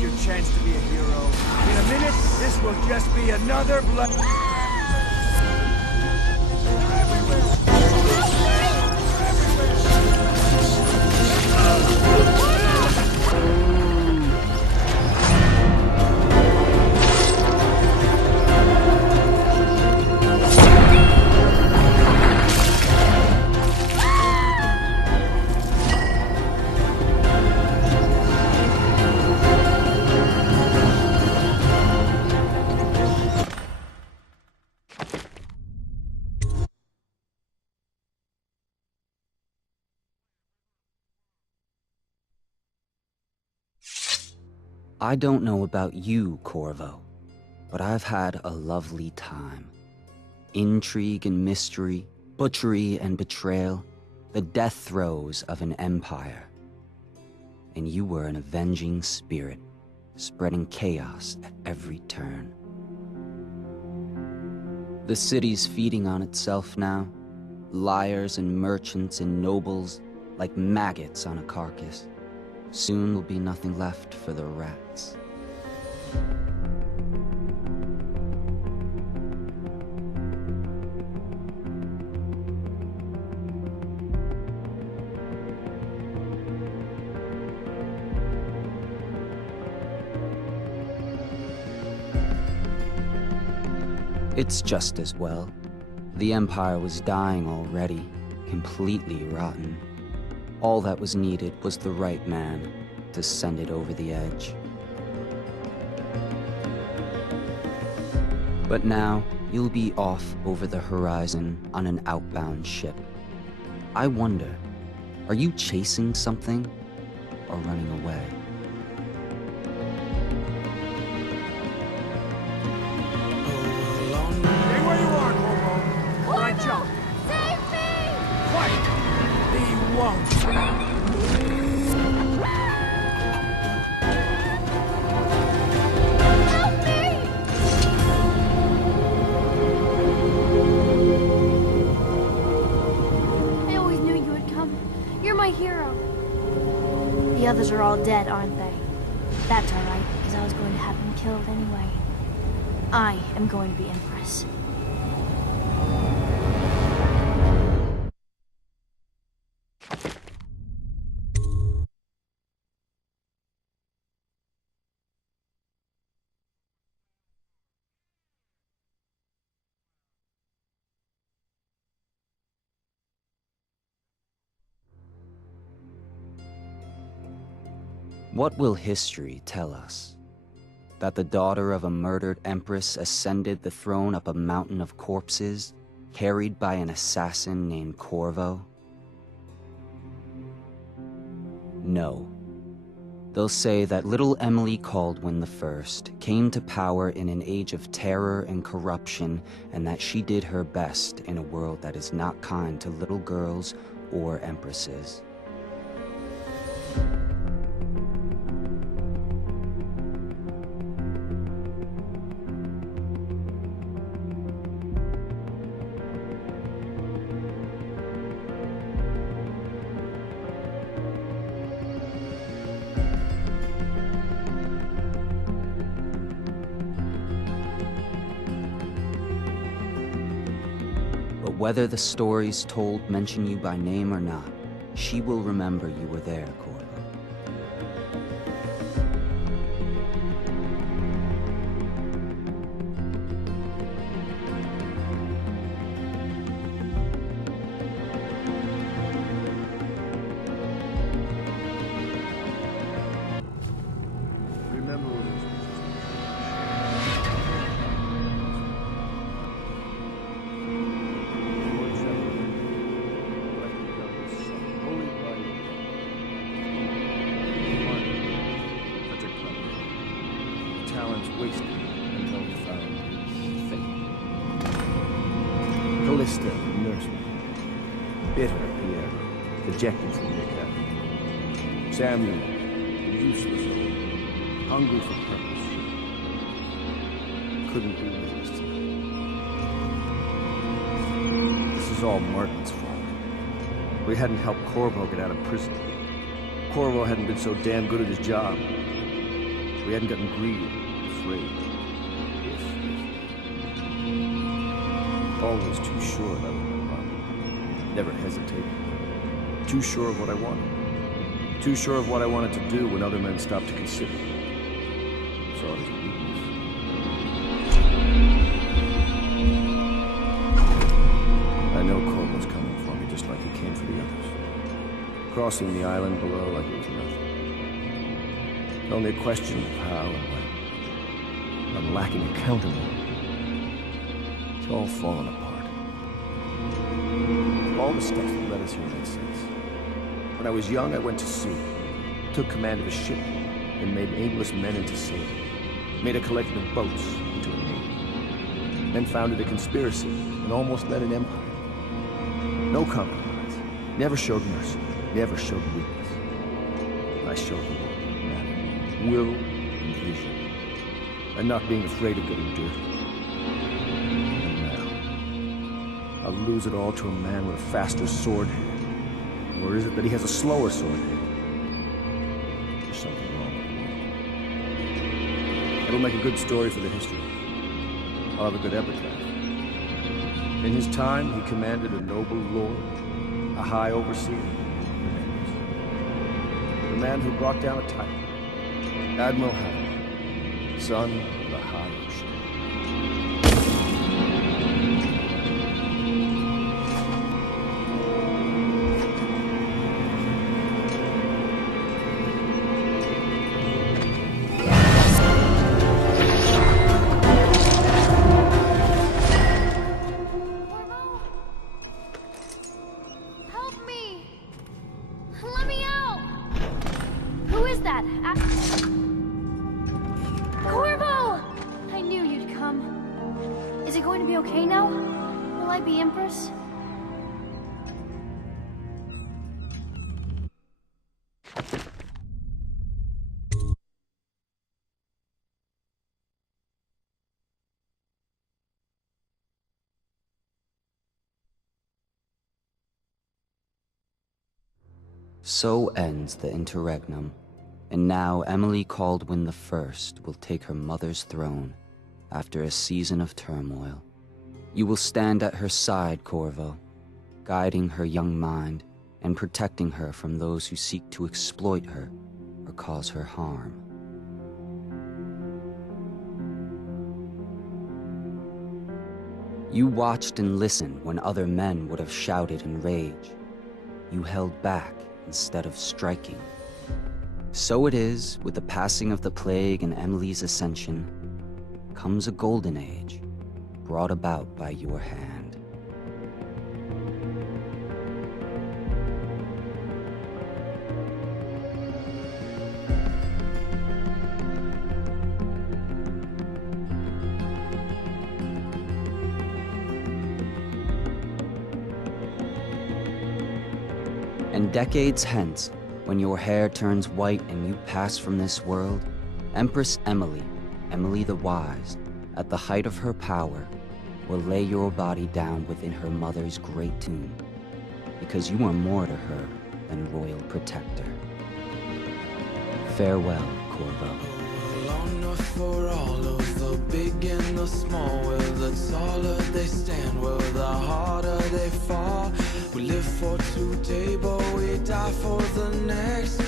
your chance to be a hero. In a minute, this will just be another blood. I don't know about you, Corvo, but I've had a lovely time. Intrigue and mystery, butchery and betrayal, the death throes of an empire. And you were an avenging spirit, spreading chaos at every turn. The city's feeding on itself now, liars and merchants and nobles like maggots on a carcass. Soon will be nothing left for the rats. It's just as well. The Empire was dying already, completely rotten. All that was needed was the right man to send it over the edge. But now, you'll be off over the horizon on an outbound ship. I wonder, are you chasing something or running away? Stay where you are, Corvo. All right, jump. Save me! Quiet. He won't. Help me! I always knew you would come. You're my hero. The others are all dead, aren't they? That's all right, because I was going to have them killed anyway. I am going to be Empress. What will history tell us? That the daughter of a murdered empress ascended the throne up a mountain of corpses, carried by an assassin named Corvo? No. They'll say that little Emily Caldwin I came to power in an age of terror and corruption, and that she did her best in a world that is not kind to little girls or empresses. But whether the stories told mention you by name or not, she will remember you were there, Corvo. Remember what it is. Talents wasted until found fate. Callista, the nursemaid. Bitter, Pierre, dejected from the academy. Samuel, useless, hungry for purpose. Couldn't be resisted. This is all Martin's fault. We hadn't helped Corvo get out of prison. Corvo hadn't been so damn good at his job. We hadn't gotten greedy, afraid. Always too sure that was my problem. Never hesitated. Too sure of what I wanted. Too sure of what I wanted to do when other men stopped to consider. Saw it as a weakness. I know Corvo's coming for me just like he came for the others. Crossing the island below like it was nothing. Only a question of how and when. I'm lacking a countermeasure. It's all fallen apart. All the steps that led us here made sense. When I was young, I went to sea, took command of a ship, and made aimless men into sailors. Made a collection of boats into a navy. Then founded a conspiracy and almost led an empire. No compromise. Never showed mercy. Never showed weakness. I showed them what mattered. Will and vision. And not being afraid of getting dirty. And now, I'll lose it all to a man with a faster sword hand. Or is it that he has a slower sword hand? There's something wrong with the world. It'll make a good story for the history. I'll have a good epitaph. In his time, he commanded a noble lord, a high overseer, the man who brought down a titan, Admiral Haddock, son of the High Ocean. Help me! Let me out! Who is that? Corvo! I knew you'd come. Is it going to be okay now? Will I be Empress? So ends the interregnum, and now Emily Caldwin I will take her mother's throne after a season of turmoil. You will stand at her side, Corvo, guiding her young mind and protecting her from those who seek to exploit her or cause her harm. You watched and listened when other men would have shouted in rage. You held back instead of striking. So it is, with the passing of the plague and Emily's ascension, comes a golden age, brought about by your hand. And decades hence, when your hair turns white and you pass from this world, Empress Emily, Emily the Wise, at the height of her power, will lay your body down within her mother's great tomb, because you are more to her than royal protector. Farewell, Corvo. Long enough for all of the big and the small. Where the taller they stand, where the harder they fall. We live for today, but we die for the next.